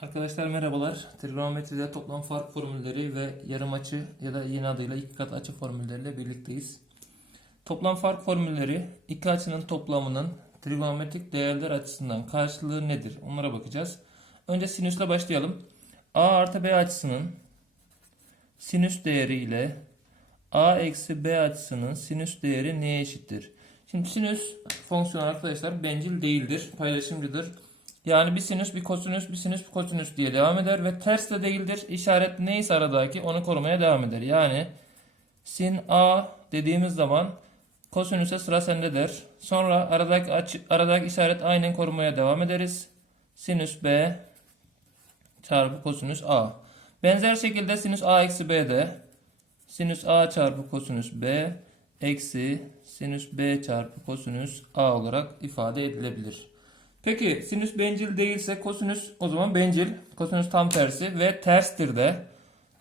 Arkadaşlar merhabalar. Trigonometride toplam fark formülleri ve yarım açı ya da yeni adıyla iki kat açı formülleriyle birlikteyiz. Toplam fark formülleri iki açının toplamının trigonometrik değerler açısından karşılığı nedir? Onlara bakacağız. Önce sinüsle başlayalım. A artı B açısının sinüs değeri ile A eksi B açısının sinüs değeri neye eşittir? Şimdi sinüs fonksiyonu arkadaşlar bencil değildir, paylaşımcıdır. Yani bir sinüs, bir kosinüs, bir sinüs, bir kosinüs diye devam eder ve ters de değildir. İşaret neyse aradaki onu korumaya devam eder. Yani sin A dediğimiz zaman kosinüse sıra sendedir. Sonra aradaki açı, aradaki işaret aynen korumaya devam ederiz. Sinüs B çarpı kosinüs A. Benzer şekilde sinüs A eksi B de sinüs A çarpı kosinüs B eksi sinüs B çarpı kosinüs A olarak ifade edilebilir. Peki sinüs bencil değilse kosinüs o zaman bencil. Kosinüs tam tersi ve terstir de.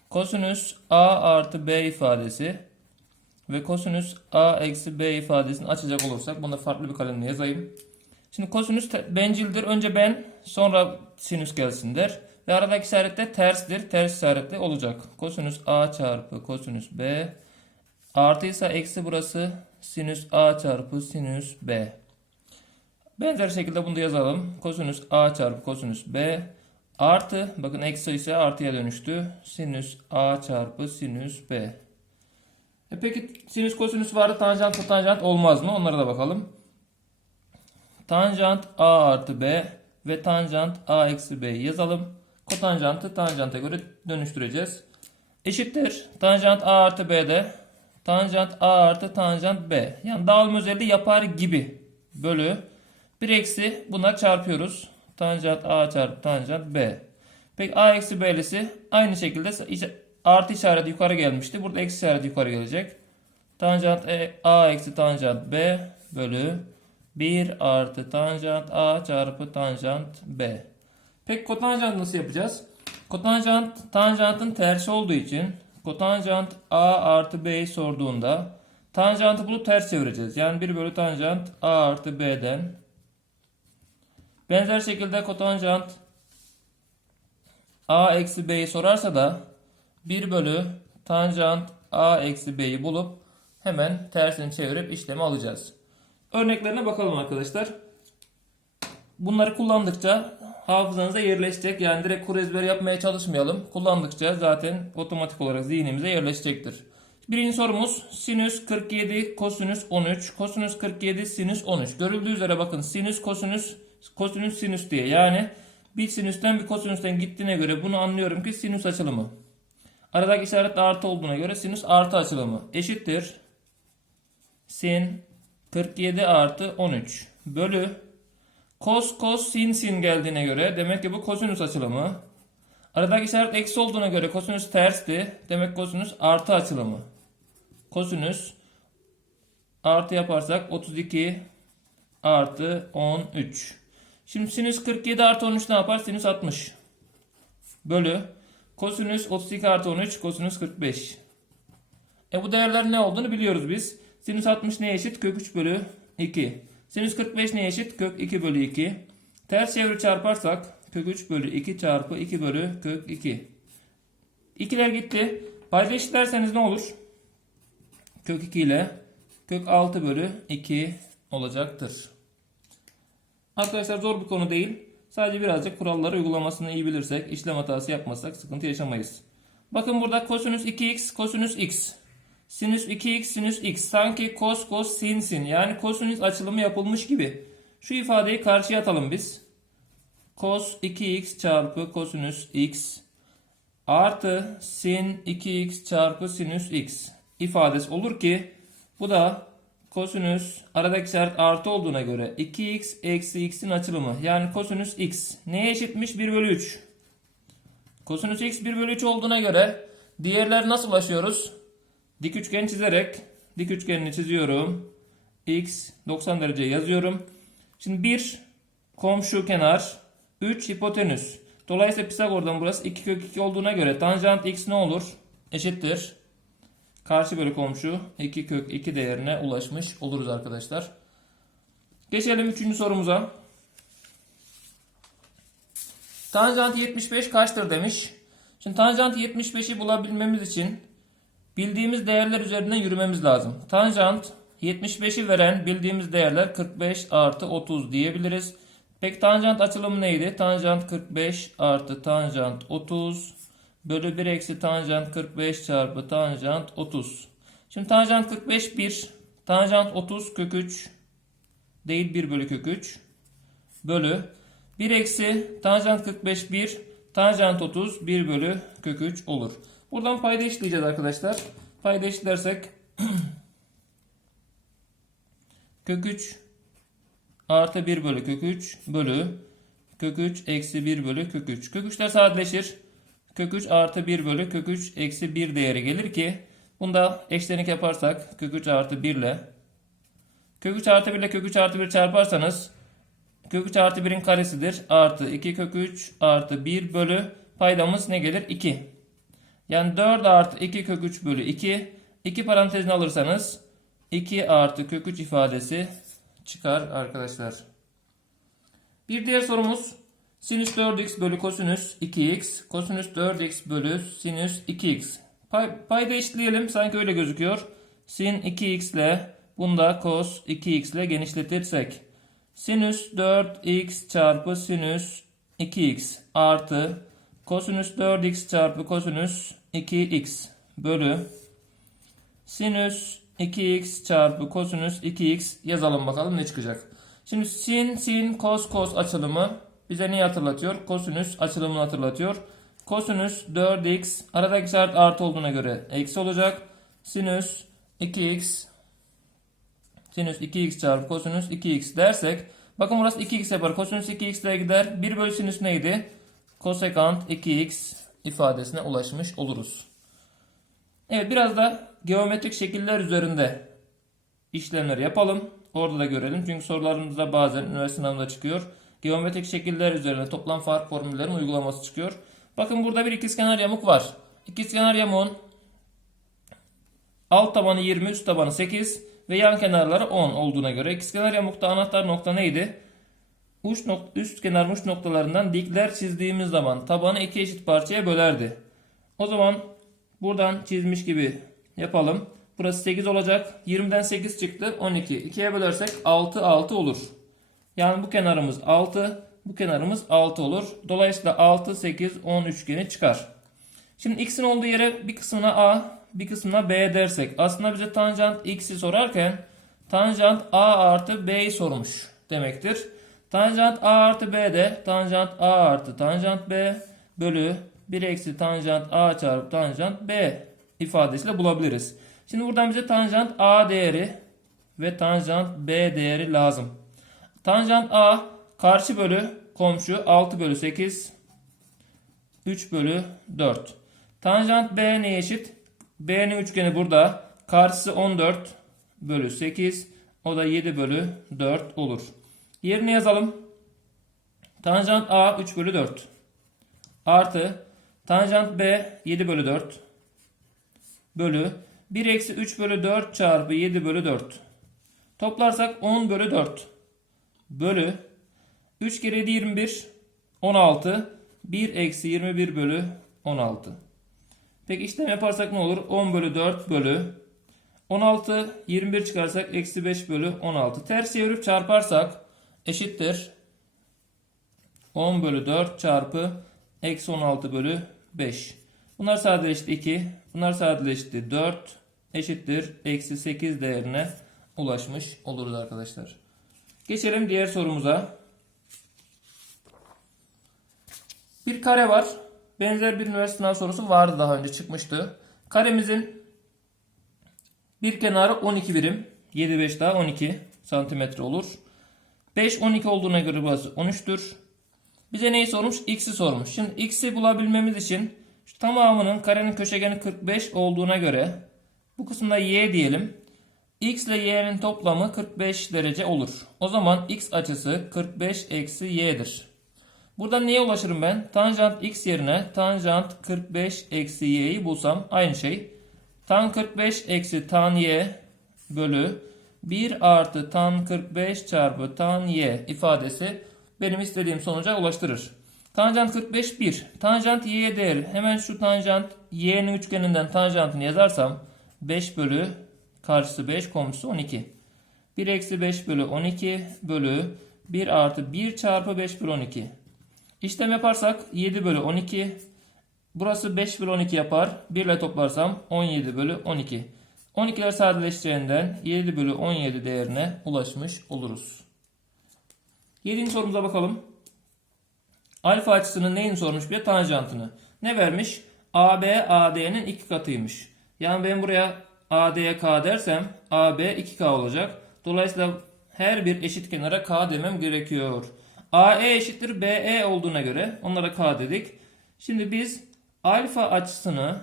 Kosinüs A artı B ifadesi ve kosinüs A eksi B ifadesini açacak olursak bunu farklı bir kalemle yazayım. Şimdi kosinüs bencildir. Önce ben sonra sinüs gelsin der. Ve aradaki işaret de terstir. Ters işaretli olacak. Kosinüs A çarpı kosinüs B artıysa eksi burası sinüs A çarpı sinüs B. Benzer şekilde bunu da yazalım. Kosinüs A çarpı kosinüs B artı bakın eksi ise artıya dönüştü. Sinüs A çarpı sinüs B. E peki sinüs kosinüs vardı tanjant kotanjant olmaz mı? Onlara da bakalım. Tanjant A artı B ve tanjant A eksi B'yi yazalım. Kotanjantı tanjanta göre dönüştüreceğiz. Eşittir. Tanjant A artı B'de tanjant A artı tanjant B. Yani dağılma özelliği yapar gibi bölü 1 eksi buna çarpıyoruz. Tanjant A çarpı tanjant B. Peki A eksi B'lisi aynı şekilde artı işareti yukarı gelmişti. Burada eksi işareti yukarı gelecek. Tanjant E- A eksi tanjant B bölü 1 artı tanjant A çarpı tanjant B. Peki kotanjant nasıl yapacağız? Kotanjant tanjantın tersi olduğu için kotanjant A artı B'yi sorduğunda tanjantı bulup ters çevireceğiz. Yani 1 bölü tanjant A artı B'den Benzer şekilde kotanjant a eksi b'yi sorarsa da 1 bölü tanjant a eksi b'yi bulup hemen tersini çevirip işlemi alacağız. Örneklerine bakalım arkadaşlar. Bunları kullandıkça hafızanıza yerleşecek. Yani direkt kur ezberi yapmaya çalışmayalım. Kullandıkça zaten otomatik olarak zihnimize yerleşecektir. Birinci sorumuz sinüs 47 kosinüs 13 kosinüs 47 sinüs 13 görüldüğü üzere bakın sinüs kosinüs kosinüs sinüs diye yani bir sinüsten bir kosinüsten gittiğine göre bunu anlıyorum ki sinüs açılımı aradaki işaret artı olduğuna göre sinüs artı açılımı eşittir sin 47 artı 13 bölü kos kos sin sin geldiğine göre demek ki bu kosinüs açılımı Aradaki işaret eksi olduğuna göre kosinüs tersti. Demek kosinüs artı açılımı. Kosinüs artı yaparsak 32 artı 13. Şimdi sinüs 47 artı 13 ne yapar? Sinüs 60. Bölü kosinüs 32 artı 13 kosinüs 45. E bu değerler ne olduğunu biliyoruz biz. Sinüs 60 neye eşit? Kök 3 bölü 2. Sinüs 45 neye eşit? Kök 2 bölü 2. Ters çeviri çarparsak kök 3 bölü 2 çarpı 2 bölü kök 2. İkiler gitti. Payda eşitlerseniz ne olur? Kök 2 ile kök 6 bölü 2 olacaktır. Arkadaşlar zor bir konu değil. Sadece birazcık kuralları uygulamasını iyi bilirsek, işlem hatası yapmazsak sıkıntı yaşamayız. Bakın burada kosinüs 2x, kosinüs x. Sinüs 2x, sinüs x. Sanki kos kos sin sin. Yani kosinüs açılımı yapılmış gibi. Şu ifadeyi karşıya atalım biz. Cos 2x çarpı kosinüs x artı sin 2x çarpı sinüs x ifadesi olur ki bu da kosinüs aradaki işaret artı olduğuna göre 2x eksi x'in açılımı. Yani kosinüs x. Neye eşitmiş? 1 bölü 3 kosinüs x 1 bölü 3 olduğuna göre diğerler nasıl ulaşıyoruz? Dik üçgen çizerek dik üçgenini çiziyorum. X 90 derece yazıyorum. Şimdi 1 komşu kenar 3 hipotenüs. Dolayısıyla Pisagor'dan burası 2 kök 2 olduğuna göre tanjant x ne olur? Eşittir. Karşı bölü komşu 2 kök 2 değerine ulaşmış oluruz arkadaşlar. Geçelim 3. sorumuza. Tanjant 75 kaçtır demiş. Şimdi tanjant 75'i bulabilmemiz için bildiğimiz değerler üzerinden yürümemiz lazım. Tanjant 75'i veren bildiğimiz değerler 45 artı 30 diyebiliriz. Peki tanjant açılımı neydi? Tanjant 45 artı tanjant 30 bölü 1 eksi tanjant 45 çarpı tanjant 30. Şimdi tanjant 45 1, tanjant 30 kök 3 değil 1 bölü kök 3 bölü 1 eksi tanjant 45 1 tanjant 30 1 bölü kök 3 olur. Buradan payda işleyeceğiz arkadaşlar. Payda işlersek kök 3 artı 1 bölü kök 3 bölü kök 3 eksi 1 bölü kök 3. Kök 3'ler sadeleşir. Kök 3 artı 1 bölü kök 3 eksi 1 değeri gelir ki bunda eşlenik yaparsak kök 3 artı 1 ile kök 3 artı 1 ile kök 3 artı 1 çarparsanız kök 3 artı 1'in karesidir. Artı 2 kök 3 artı 1 bölü paydamız ne gelir? 2. Yani 4 artı 2 kök 3 bölü 2. 2 parantezini alırsanız 2 artı kök 3 ifadesi çıkar arkadaşlar. Bir diğer sorumuz sinüs 4x bölü kosinüs 2x kosinüs 4x bölü sinüs 2x. Pay, payda eşitleyelim sanki öyle gözüküyor. Sin 2x ile bunda cos 2x ile genişletirsek sinüs 4x çarpı sinüs 2x artı kosinüs 4x çarpı kosinüs 2x bölü sinüs 2x çarpı kosinüs 2x yazalım bakalım ne çıkacak. Şimdi sin sin cos cos açılımı bize neyi hatırlatıyor? Kosinüs açılımını hatırlatıyor. Kosinüs 4x aradaki işaret artı olduğuna göre eksi olacak. Sinüs 2x sinüs 2x çarpı kosinüs 2x dersek bakın burası 2x yapar. Kosinüs 2x ile gider. 1 bölü sinüs neydi? Kosekant 2x ifadesine ulaşmış oluruz. Evet biraz da geometrik şekiller üzerinde işlemler yapalım. Orada da görelim. Çünkü sorularımızda bazen üniversite sınavında çıkıyor. Geometrik şekiller üzerine toplam fark formüllerinin uygulaması çıkıyor. Bakın burada bir ikizkenar yamuk var. İkizkenar yamuğun alt tabanı 20, üst tabanı 8 ve yan kenarları 10 olduğuna göre ikizkenar yamukta anahtar nokta neydi? Uç nok üst kenar uç noktalarından dikler çizdiğimiz zaman tabanı iki eşit parçaya bölerdi. O zaman buradan çizmiş gibi yapalım. Burası 8 olacak. 20'den 8 çıktı. 12. 2'ye bölersek 6 6 olur. Yani bu kenarımız 6. Bu kenarımız 6 olur. Dolayısıyla 6 8 10 üçgeni çıkar. Şimdi x'in olduğu yere bir kısmına a, bir kısmına b dersek. Aslında bize tanjant x'i sorarken tanjant a artı b'yi sormuş demektir. Tanjant a artı b de tanjant a artı tanjant b bölü 1 eksi tanjant a çarpı tanjant b ifadesiyle bulabiliriz. Şimdi buradan bize tanjant a değeri ve tanjant b değeri lazım. Tanjant a karşı bölü komşu 6 bölü 8 3 bölü 4. Tanjant b neye eşit? B'nin üçgeni burada. Karşısı 14 bölü 8. O da 7 bölü 4 olur. Yerine yazalım. Tanjant a 3 bölü 4. Artı tanjant b 7 bölü 4 bölü 1 eksi 3 bölü 4 çarpı 7 bölü 4. Toplarsak 10 bölü 4 bölü 3 kere 7 21 16 1 eksi 21 bölü 16. Peki işlem yaparsak ne olur? 10 bölü 4 bölü 16 21 çıkarsak eksi 5 bölü 16. Ters çevirip çarparsak eşittir 10 bölü 4 çarpı eksi 16 bölü 5. Bunlar sadeleşti 2. Bunlar sadeleşti 4 eşittir. Eksi 8 değerine ulaşmış oluruz arkadaşlar. Geçelim diğer sorumuza. Bir kare var. Benzer bir üniversite sınav sorusu vardı daha önce çıkmıştı. Karemizin bir kenarı 12 birim. 7 5 daha 12 santimetre olur. 5 12 olduğuna göre burası 13'tür. Bize neyi sormuş? X'i sormuş. Şimdi X'i bulabilmemiz için tamamının karenin köşegeni 45 olduğuna göre bu kısımda y diyelim. X ile y'nin toplamı 45 derece olur. O zaman x açısı 45 eksi y'dir. Buradan neye ulaşırım ben? Tanjant x yerine tanjant 45 eksi y'yi bulsam aynı şey. Tan 45 eksi tan y bölü 1 artı tan 45 çarpı tan y ifadesi benim istediğim sonuca ulaştırır. Tanjant 45 1. Tanjant y'ye değeri. Hemen şu tanjant y'nin üçgeninden tanjantını yazarsam 5 bölü karşısı 5 komşusu 12. 1 eksi 5 bölü 12 bölü 1 artı 1 çarpı 5 bölü 12. İşlem yaparsak 7 bölü 12. Burası 5 bölü 12 yapar. 1 ile toplarsam 17 bölü 12. 12'ler sadeleşeceğinden 7 bölü 17 değerine ulaşmış oluruz. 7. sorumuza bakalım. Alfa açısının neyini sormuş bir tanjantını. Ne vermiş? AB AD'nin iki katıymış. Yani ben buraya AD'ye K dersem AB 2K olacak. Dolayısıyla her bir eşit kenara K demem gerekiyor. AE eşittir BE olduğuna göre onlara K dedik. Şimdi biz alfa açısını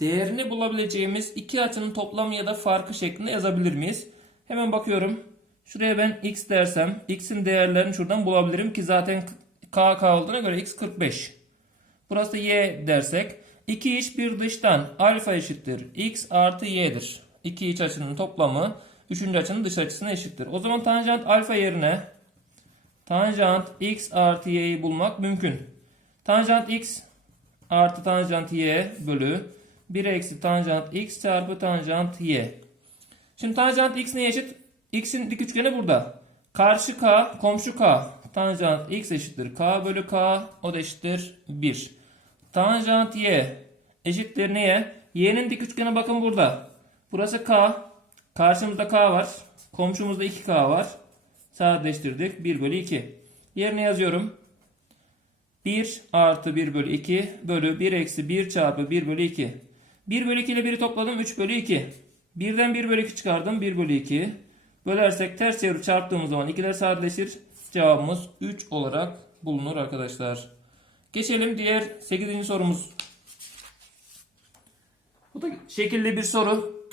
değerini bulabileceğimiz iki açının toplamı ya da farkı şeklinde yazabilir miyiz? Hemen bakıyorum. Şuraya ben x dersem x'in değerlerini şuradan bulabilirim ki zaten k k olduğuna göre x 45. Burası y dersek iki iç bir dıştan alfa eşittir x artı y'dir. İki iç açının toplamı üçüncü açının dış açısına eşittir. O zaman tanjant alfa yerine tanjant x artı y'yi bulmak mümkün. Tanjant x artı tanjant y bölü 1 eksi tanjant x çarpı tanjant y. Şimdi tanjant x neye eşit? X'in dik üçgeni burada. Karşı k, komşu k. Tanjant x eşittir k bölü k. O da eşittir 1. Tanjant y eşittir neye? Y'nin dik üçgeni bakın burada. Burası k. Karşımızda k var. Komşumuzda 2k var. Sadeleştirdik. 1 bölü 2. Yerine yazıyorum. 1 artı 1 bölü 2 bölü 1 eksi 1 çarpı 1 bölü 2. 1 bölü 2 ile 1'i topladım 3 bölü 2. 1'den 1 bölü 2 çıkardım 1 bölü 2. Bölersek ters çevirip çarptığımız zaman ikiler sadeleşir. Cevabımız 3 olarak bulunur arkadaşlar. Geçelim diğer 8. sorumuz. Bu da şekilli bir soru.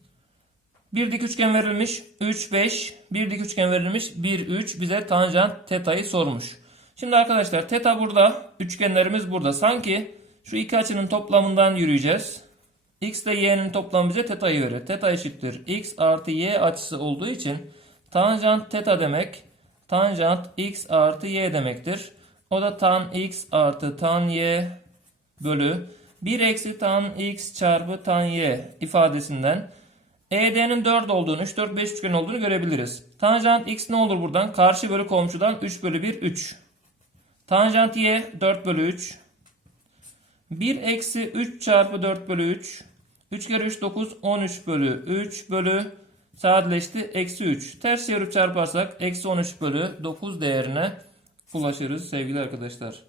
bir dik üçgen verilmiş 3 5. Bir dik üçgen verilmiş 1 3. Bize tanjant teta'yı sormuş. Şimdi arkadaşlar teta burada. Üçgenlerimiz burada. Sanki şu iki açının toplamından yürüyeceğiz. X ile y'nin toplamı bize teta'yı verir. Teta eşittir. X artı y açısı olduğu için tanjant teta demek tanjant x artı y demektir. O da tan x artı tan y bölü 1 eksi tan x çarpı tan y ifadesinden ED'nin 4 olduğunu, 3, 4, 5 üçgen olduğunu görebiliriz. Tanjant x ne olur buradan? Karşı bölü komşudan 3 bölü 1, 3. Tanjant y 4 bölü 3. 1 eksi 3 çarpı 4 bölü 3. 3 kere 3 9 13 bölü 3 bölü sadeleşti eksi 3. Ters çevirip çarparsak eksi 13 bölü 9 değerine ulaşırız sevgili arkadaşlar.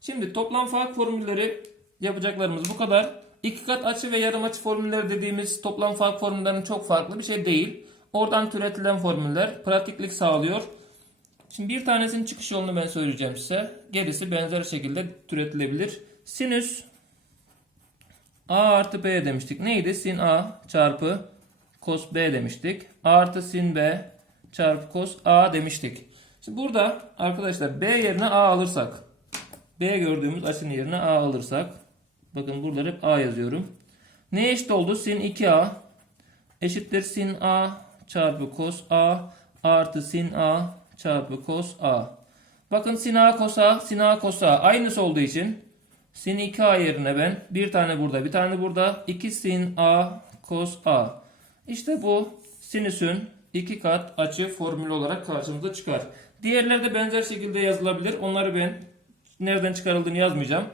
Şimdi toplam fark formülleri yapacaklarımız bu kadar. İki kat açı ve yarım açı formülleri dediğimiz toplam fark formüllerinin çok farklı bir şey değil. Oradan türetilen formüller pratiklik sağlıyor. Şimdi bir tanesinin çıkış yolunu ben söyleyeceğim size. Gerisi benzer şekilde türetilebilir. Sinüs A artı B demiştik. Neydi? Sin A çarpı cos B demiştik. Artı sin B çarpı cos A demiştik. Şimdi burada arkadaşlar B yerine A alırsak B gördüğümüz açının yerine A alırsak bakın buraları hep A yazıyorum. Ne eşit oldu? Sin 2A eşittir sin A çarpı cos A artı sin A çarpı cos A. Bakın sin A cos A sin A cos A aynısı olduğu için Sin 2a yerine ben bir tane burada bir tane burada 2 sin a cos a. İşte bu sinüsün iki kat açı formülü olarak karşımıza çıkar. Diğerleri de benzer şekilde yazılabilir. Onları ben nereden çıkarıldığını yazmayacağım.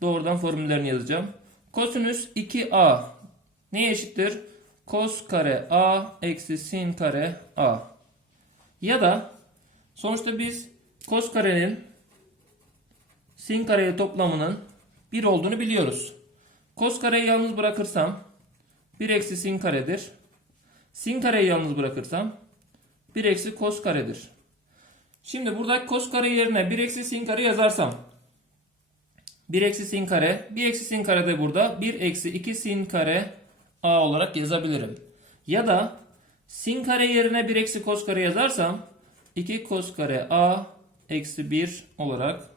Doğrudan formüllerini yazacağım. Kosinüs 2a neye eşittir? Kos kare a eksi sin kare a. Ya da sonuçta biz kos karenin sin kareli toplamının 1 olduğunu biliyoruz. Kos kareyi yalnız bırakırsam 1 eksi sin karedir. Sin kareyi yalnız bırakırsam 1 eksi kos karedir. Şimdi burada kos kare yerine 1 eksi sin kare yazarsam 1 eksi sin kare 1 eksi sin kare de burada 1 eksi 2 sin kare a olarak yazabilirim. Ya da sin kare yerine 1 eksi kos kare yazarsam 2 kos kare a eksi 1 olarak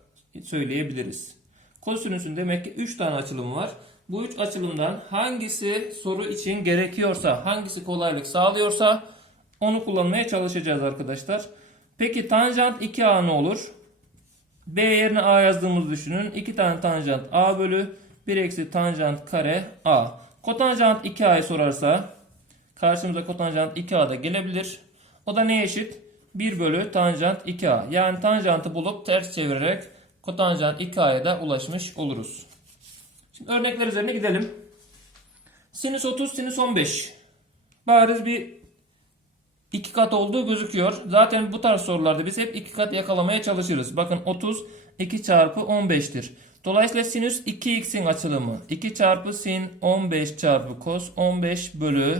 söyleyebiliriz. Kosinüsün demek ki 3 tane açılımı var. Bu 3 açılımdan hangisi soru için gerekiyorsa, hangisi kolaylık sağlıyorsa onu kullanmaya çalışacağız arkadaşlar. Peki tanjant 2a ne olur? B yerine A yazdığımızı düşünün. 2 tane tanjant A bölü 1 eksi tanjant kare A. Kotanjant 2A'yı sorarsa karşımıza kotanjant 2A da gelebilir. O da neye eşit? 1 bölü tanjant 2A. Yani tanjantı bulup ters çevirerek kotanjant 2A'ya da ulaşmış oluruz. Şimdi örnekler üzerine gidelim. Sinüs 30, sinüs 15. Bariz bir iki kat olduğu gözüküyor. Zaten bu tarz sorularda biz hep iki kat yakalamaya çalışırız. Bakın 30 2 çarpı 15'tir. Dolayısıyla sinüs 2x'in açılımı 2 çarpı sin 15 çarpı cos 15 bölü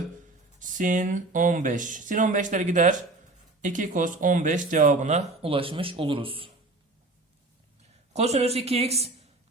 sin 15. Sin 15'ler gider. 2 cos 15 cevabına ulaşmış oluruz. Kosinüs 2x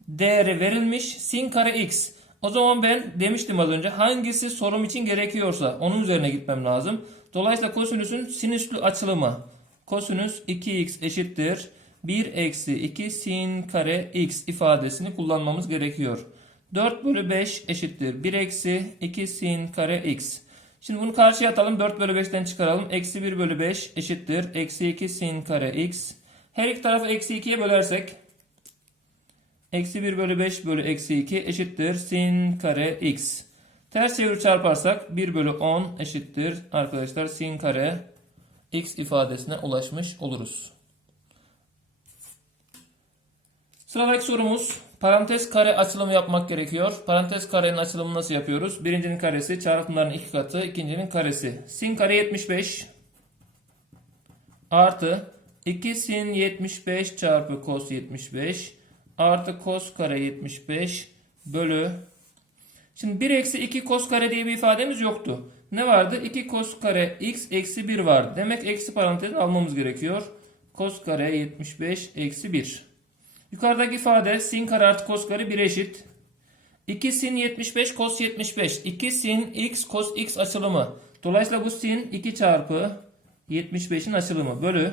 değeri verilmiş. Sin kare x. O zaman ben demiştim az önce hangisi sorum için gerekiyorsa onun üzerine gitmem lazım. Dolayısıyla kosinüsün sinüslü açılımı. Kosinüs 2x eşittir. 1 eksi 2 sin kare x ifadesini kullanmamız gerekiyor. 4 bölü 5 eşittir. 1 eksi 2 sin kare x. Şimdi bunu karşıya atalım. 4 bölü 5'ten çıkaralım. Eksi 1 bölü 5 eşittir. Eksi 2 sin kare x. Her iki tarafı eksi 2'ye bölersek Eksi 1 bölü 5 bölü eksi 2 eşittir sin kare x. Ters çevir çarparsak 1 bölü 10 eşittir arkadaşlar sin kare x ifadesine ulaşmış oluruz. Sıradaki sorumuz parantez kare açılımı yapmak gerekiyor. Parantez karenin açılımını nasıl yapıyoruz? Birincinin karesi çarpımların iki katı, ikincinin karesi. Sin kare 75 artı 2 sin 75 çarpı cos 75 artı cos kare 75 bölü Şimdi 1 eksi 2 cos kare diye bir ifademiz yoktu. Ne vardı? 2 cos kare x eksi 1 vardı. Demek eksi parantezi almamız gerekiyor. Cos kare 75 eksi 1. Yukarıdaki ifade sin kare artı cos kare 1 eşit. 2 sin 75 cos 75. 2 sin x cos x açılımı. Dolayısıyla bu sin 2 çarpı 75'in açılımı bölü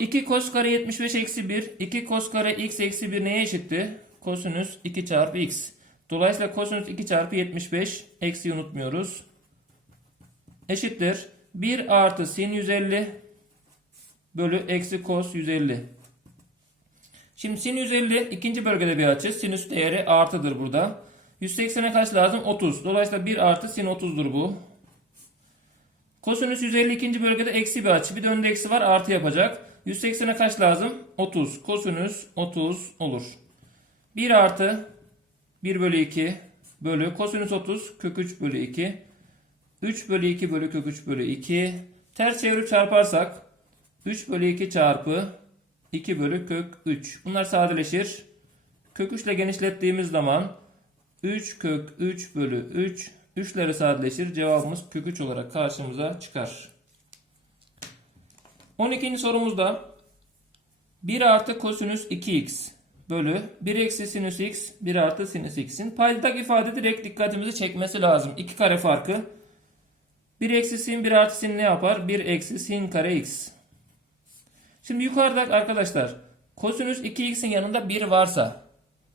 2 cos kare 75 eksi 1. 2 cos kare x eksi 1 neye eşitti? Kosinüs 2 çarpı x. Dolayısıyla kosinüs 2 çarpı 75 eksi unutmuyoruz. Eşittir. 1 artı sin 150 bölü eksi cos 150. Şimdi sin 150 ikinci bölgede bir açı. Sinüs değeri artıdır burada. 180'e kaç lazım? 30. Dolayısıyla 1 artı sin 30'dur bu. Kosinüs 150 ikinci bölgede eksi bir açı. Bir de önde eksi var artı yapacak. 180'e kaç lazım? 30. Kosinüs 30 olur. 1 artı 1 bölü 2 bölü kosinüs 30 kök 3 bölü 2. 3 bölü 2 bölü kök 3 bölü 2. Ters çevirip çarparsak 3 bölü 2 çarpı 2 bölü kök 3. Bunlar sadeleşir. Kök 3 ile genişlettiğimiz zaman 3 kök 3 bölü 3 3'leri sadeleşir. Cevabımız kök 3 olarak karşımıza çıkar. 12. sorumuzda 1 artı kosinüs 2x bölü 1 eksi sinüs x 1 artı sinüs x'in paydatak ifade direkt dikkatimizi çekmesi lazım. 2 kare farkı 1 eksi sin 1 artı sin ne yapar? 1 eksi sin kare x. Şimdi yukarıda arkadaşlar kosinüs 2x'in yanında 1 varsa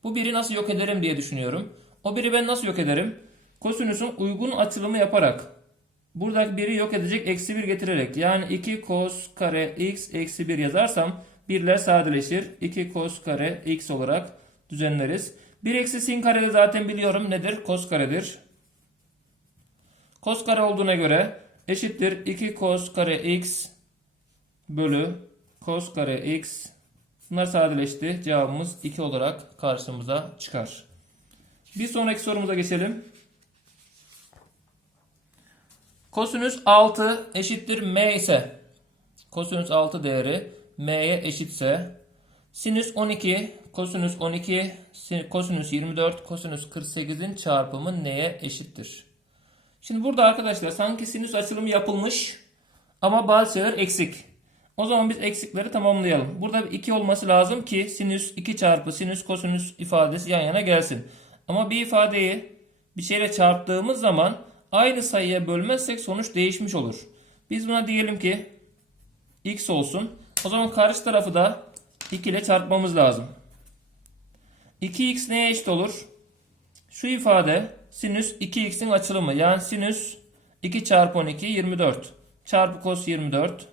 bu 1'i nasıl yok ederim diye düşünüyorum. O 1'i ben nasıl yok ederim? Kosinüsün uygun açılımı yaparak buradaki 1'i yok edecek eksi 1 getirerek yani 2 cos kare x eksi 1 yazarsam birler sadeleşir. 2 cos kare x olarak düzenleriz. 1 eksi sin kare de zaten biliyorum nedir? Cos karedir. Cos kare olduğuna göre eşittir 2 cos kare x bölü cos kare x. Bunlar sadeleşti. Cevabımız 2 olarak karşımıza çıkar. Bir sonraki sorumuza geçelim. Kosinüs 6 eşittir m ise kosinüs 6 değeri m'ye eşitse sinüs 12 kosinüs 12 kosinüs 24 kosinüs 48'in çarpımı neye eşittir? Şimdi burada arkadaşlar sanki sinüs açılımı yapılmış ama bazı şeyler eksik. O zaman biz eksikleri tamamlayalım. Burada 2 olması lazım ki sinüs 2 çarpı sinüs kosinüs ifadesi yan yana gelsin. Ama bir ifadeyi bir şeyle çarptığımız zaman aynı sayıya bölmezsek sonuç değişmiş olur. Biz buna diyelim ki x olsun. O zaman karşı tarafı da 2 ile çarpmamız lazım. 2x neye eşit olur? Şu ifade sinüs 2x'in açılımı. Yani sinüs 2 çarpı 12 24 çarpı cos 24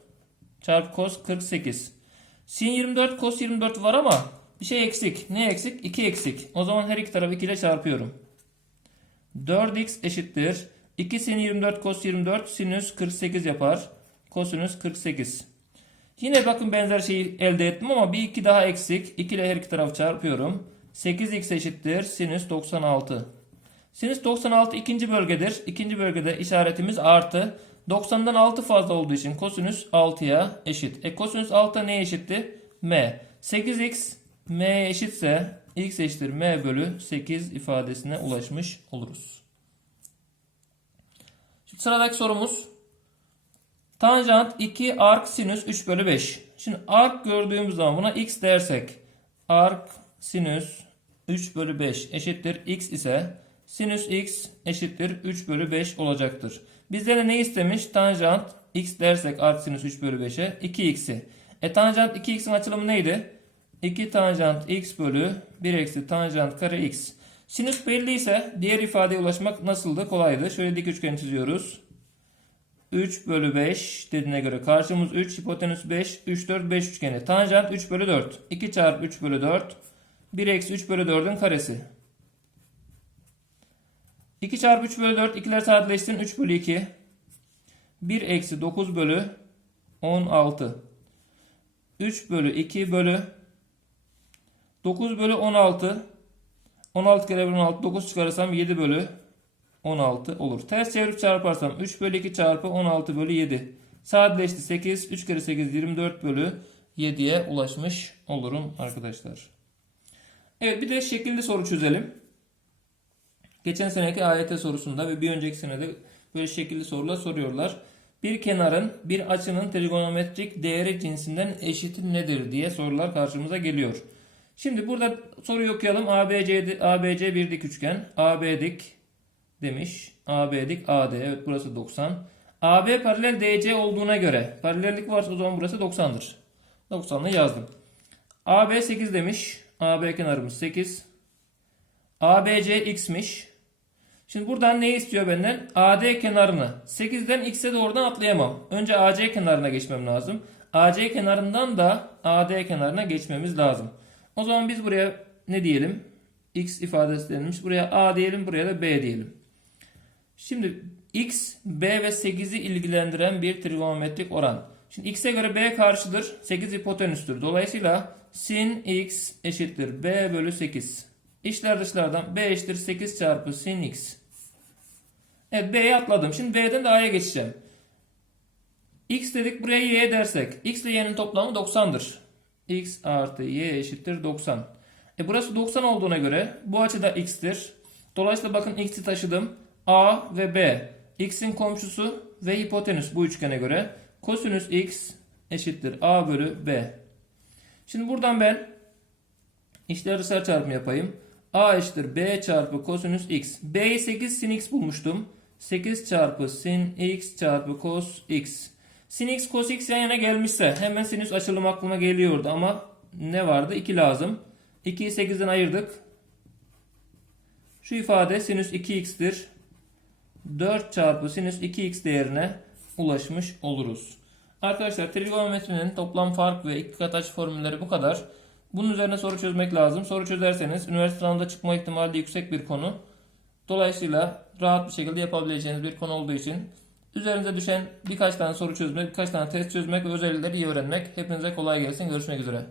çarpı cos 48. Sin 24 cos 24 var ama bir şey eksik. Ne eksik? 2 eksik. O zaman her iki tarafı 2 ile çarpıyorum. 4x eşittir. 2 sin 24 cos 24 sinüs 48 yapar. Kosinüs 48. Yine bakın benzer şeyi elde ettim ama bir 2 daha eksik. 2 ile her iki tarafı çarpıyorum. 8x eşittir sinüs 96. Sinüs 96 ikinci bölgedir. İkinci bölgede işaretimiz artı. 90'dan 6 fazla olduğu için kosinüs 6'ya eşit. E kosinüs 6 neye eşitti? M. 8x m'ye eşitse x eşittir m bölü 8 ifadesine ulaşmış oluruz. Şimdi sıradaki sorumuz. Tanjant 2 arc sinüs 3 bölü 5. Şimdi arc gördüğümüz zaman buna x dersek arc sinüs 3 bölü 5 eşittir x ise sinüs x eşittir 3 bölü 5 olacaktır. Bizden ne istemiş? Tanjant x dersek arc sinüs 3 bölü 5'e 2x'i. E tanjant 2x'in açılımı neydi? 2 tanjant x bölü 1 eksi tanjant kare x. Sinüs belliyse diğer ifadeye ulaşmak nasıldı? Kolaydı. Şöyle dik üçgen çiziyoruz. 3 bölü 5 dediğine göre karşımız 3, hipotenüs 5, 3, 4, 5 üçgeni. Tanjant 3 bölü 4. 2 çarpı 3 bölü 4. 1 eksi 3 bölü 4'ün karesi. 2 çarpı 3 bölü 4. ikiler sadeleştirin 3 bölü 2. 1 eksi 9 bölü 16. 3 bölü 2 bölü 9 bölü 16. 16 kere 1 16. 9 çıkarırsam 7 bölü 16 olur. Ters çevirip çarparsam 3 bölü 2 çarpı 16 bölü 7. Sadeleşti 8. 3 kere 8 24 bölü 7'ye ulaşmış olurum arkadaşlar. Evet bir de şekilli soru çözelim. Geçen seneki AYT sorusunda ve bir önceki senede böyle şekilli sorular soruyorlar. Bir kenarın bir açının trigonometrik değeri cinsinden eşiti nedir diye sorular karşımıza geliyor. Şimdi burada soruyu okuyalım. ABC, ABC bir dik üçgen. AB dik demiş. AB dik AD. Evet burası 90. AB paralel DC olduğuna göre paralellik varsa o zaman burası 90'dır. 90'lı yazdım. AB 8 demiş. AB kenarımız 8. ABC x'miş. Şimdi buradan ne istiyor benden? AD kenarını. 8'den x'e doğrudan atlayamam. Önce AC kenarına geçmem lazım. AC kenarından da AD kenarına geçmemiz lazım. O zaman biz buraya ne diyelim? X ifadesi denilmiş. Buraya A diyelim, buraya da B diyelim. Şimdi X, B ve 8'i ilgilendiren bir trigonometrik oran. Şimdi X'e göre B karşıdır. 8 hipotenüstür. Dolayısıyla sin X eşittir B bölü 8. İçler dışlardan B eşittir 8 çarpı sin X. Evet B'ye atladım. Şimdi B'den de A'ya geçeceğim. X dedik buraya Y dersek. X ile Y'nin toplamı 90'dır. X artı Y eşittir 90. E burası 90 olduğuna göre bu açı da X'tir. Dolayısıyla bakın X'i taşıdım. A ve B. X'in komşusu ve hipotenüs bu üçgene göre. Kosinüs X eşittir A bölü B. Şimdi buradan ben içler dışarı çarpımı yapayım. A eşittir B çarpı kosinüs X. B'yi 8 sin X bulmuştum. 8 çarpı sin X çarpı cos X. Sin X cos X yan yana gelmişse hemen sinüs açılım aklıma geliyordu ama ne vardı? 2 lazım. 2'yi 8'den ayırdık. Şu ifade sinüs 2x'tir. 4 çarpı sinüs 2x değerine ulaşmış oluruz. Arkadaşlar trigonometrinin toplam fark ve iki kat açı formülleri bu kadar. Bunun üzerine soru çözmek lazım. Soru çözerseniz üniversite sınavında çıkma ihtimali yüksek bir konu. Dolayısıyla rahat bir şekilde yapabileceğiniz bir konu olduğu için üzerinize düşen birkaç tane soru çözmek, birkaç tane test çözmek ve özellikleri iyi öğrenmek. Hepinize kolay gelsin. Görüşmek üzere.